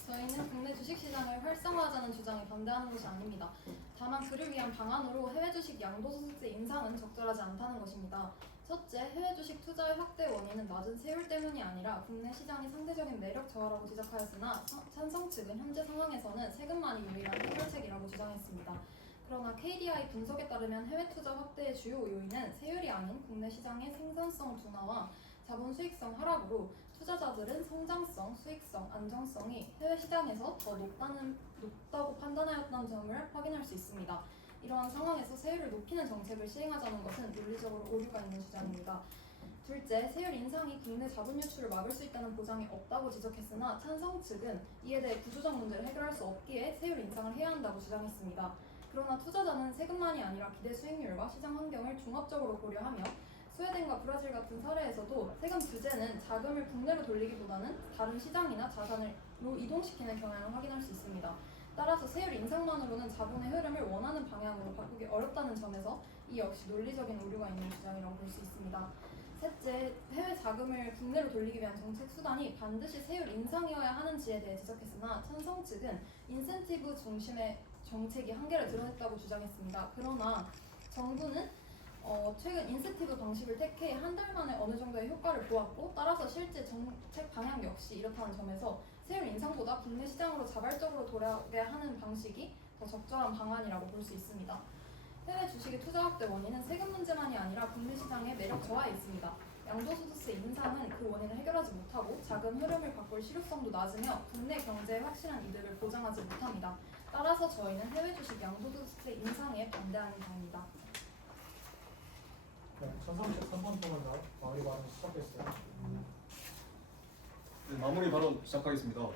저희는 국내 주식시장을 활성화하자는 주장에 반대하는 것이 아닙니다. 다만 그를 위한 방안으로 해외 주식 양도소득세 인상은 적절하지 않다는 것입니다. 첫째, 해외 주식 투자의 확대 원인은 낮은 세율 때문이 아니라 국내 시장의 상대적인 매력 저하라고 지적하였으나 찬성 측은 현재 상황에서는 세금만이 유일한 해결책이라고 주장했습니다. 그러나 KDI 분석에 따르면 해외 투자 확대의 주요 요인은 세율이 아닌 국내 시장의 생산성 둔화와 자본 수익성 하락으로 투자자들은 성장성, 수익성, 안정성이 해외 시장에서 더 높다고 판단하였다는 점을 확인할 수 있습니다. 이러한 상황에서 세율을 높이는 정책을 시행하자는 것은 논리적으로 오류가 있는 주장입니다. 둘째, 세율 인상이 국내 자본 유출을 막을 수 있다는 보장이 없다고 지적했으나 찬성 측은 이에 대해 구조적 문제를 해결할 수 없기에 세율 인상을 해야 한다고 주장했습니다. 그러나 투자자는 세금만이 아니라 기대 수익률과 시장 환경을 종합적으로 고려하며 스웨덴과 브라질 같은 사례에서도 세금 규제는 자금을 국내로 돌리기보다는 다른 시장이나 자산을 이동시키는 경향을 확인할 수 있습니다. 따라서 세율 인상만으로는 자본의 흐름을 원하는 방향으로 바꾸기 어렵다는 점에서 이 역시 논리적인 오류가 있는 주장이라고 볼 수 있습니다. 셋째, 해외 자금을 국내로 돌리기 위한 정책 수단이 반드시 세율 인상이어야 하는지에 대해 지적했으나 천성 측은 인센티브 중심의 정책이 한계를 드러냈다고 주장했습니다. 그러나 정부는 최근 인센티브 방식을 택해 한 달 만에 어느 정도의 효과를 보았고 따라서 실제 정책 방향 역시 이렇다는 점에서 세율 인상보다 국내 시장으로 자발적으로 돌아가게 하는 방식이 더 적절한 방안이라고 볼 수 있습니다. 해외 주식의 투자 확대 원인은 세금 문제만이 아니라 국내 시장의 매력 저하에 있습니다. 양도소득세 인상은 그 원인을 해결하지 못하고 자금 흐름을 바꿀 실효성도 낮으며 국내 경제에 확실한 이득을 보장하지 못합니다. 따라서 저희는 해외 주식 양도소득세 인상에 반대하는 바입니다. 네, 천상식 3번 토론자 마무리 발언 시작했어요. 네, 마무리 발언 시작하겠습니다.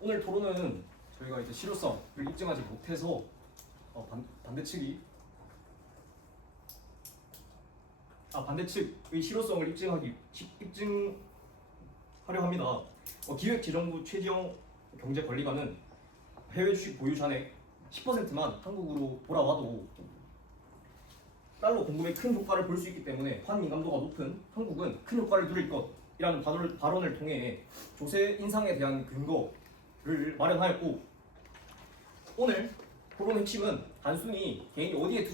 오늘 토론은 저희가 이제 실효성을 입증하지 못해서 반대측의 실효성을 입증하려 합니다. 기획재정부 최지영 경제관리관은 해외 주식 보유 잔액 10%만 한국으로 돌아와도 달러 공급에 큰 효과를 볼 수 있기 때문에 환민감도가 높은 한국은 큰 효과를 누릴 것이라는 발언을 통해 조세 인상에 대한 근거를 마련하였고, 오늘 토론 핵심은 단순히 개인이 어디에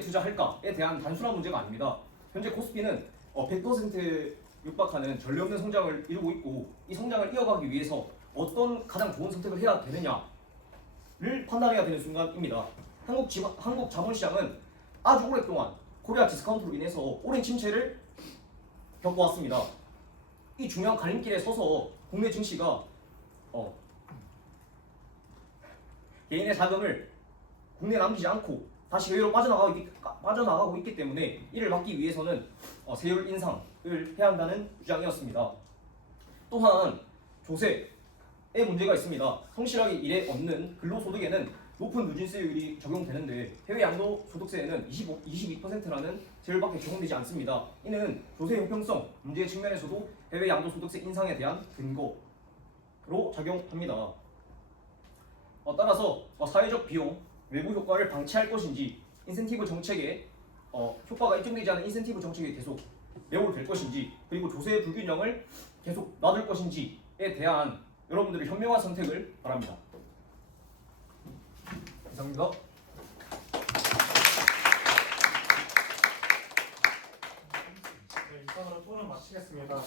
투자할까에 대한 단순한 문제가 아닙니다. 현재 코스피는 100%에 육박하는 전례 없는 성장을 이루고 있고, 이 성장을 이어가기 위해서 어떤 가장 좋은 선택을 해야 되느냐를 판단해야 되는 순간입니다. 한국 자본시장은 아주 오랫동안 코리아 디스카운트로 인해서 오랜 침체를 겪어왔습니다. 이 중요한 갈림길에 서서 국내 증시가 개인의 자금을 국내에 남기지 않고 다시 해외로 빠져나가고 있기 때문에 이를 막기 위해서는 세율 인상을 해야 한다는 주장이었습니다. 또한 조세에 문제가 있습니다. 성실하게 일해 얻는 근로소득에는 높은 누진세율이 적용되는데 해외 양도소득세에는 22%라는 세율밖에 적용되지 않습니다. 이는 조세 형평성 문제 측면에서도 해외 양도소득세 인상에 대한 근거로 작용합니다. 따라서 사회적 비용, 외부 효과를 방치할 것인지 인센티브 정책에 효과가 입증되지 않은 인센티브 정책에 계속 내몰될 것인지, 그리고 조세 불균형을 계속 놔둘 것인지에 대한 여러분들의 현명한 선택을 바랍니다. 이상입니다. 네, 이상으로 토론 마치겠습니다.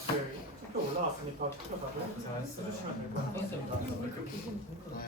투표 올라왔으니까 투표 다들 해주시면 될 것 같습니다.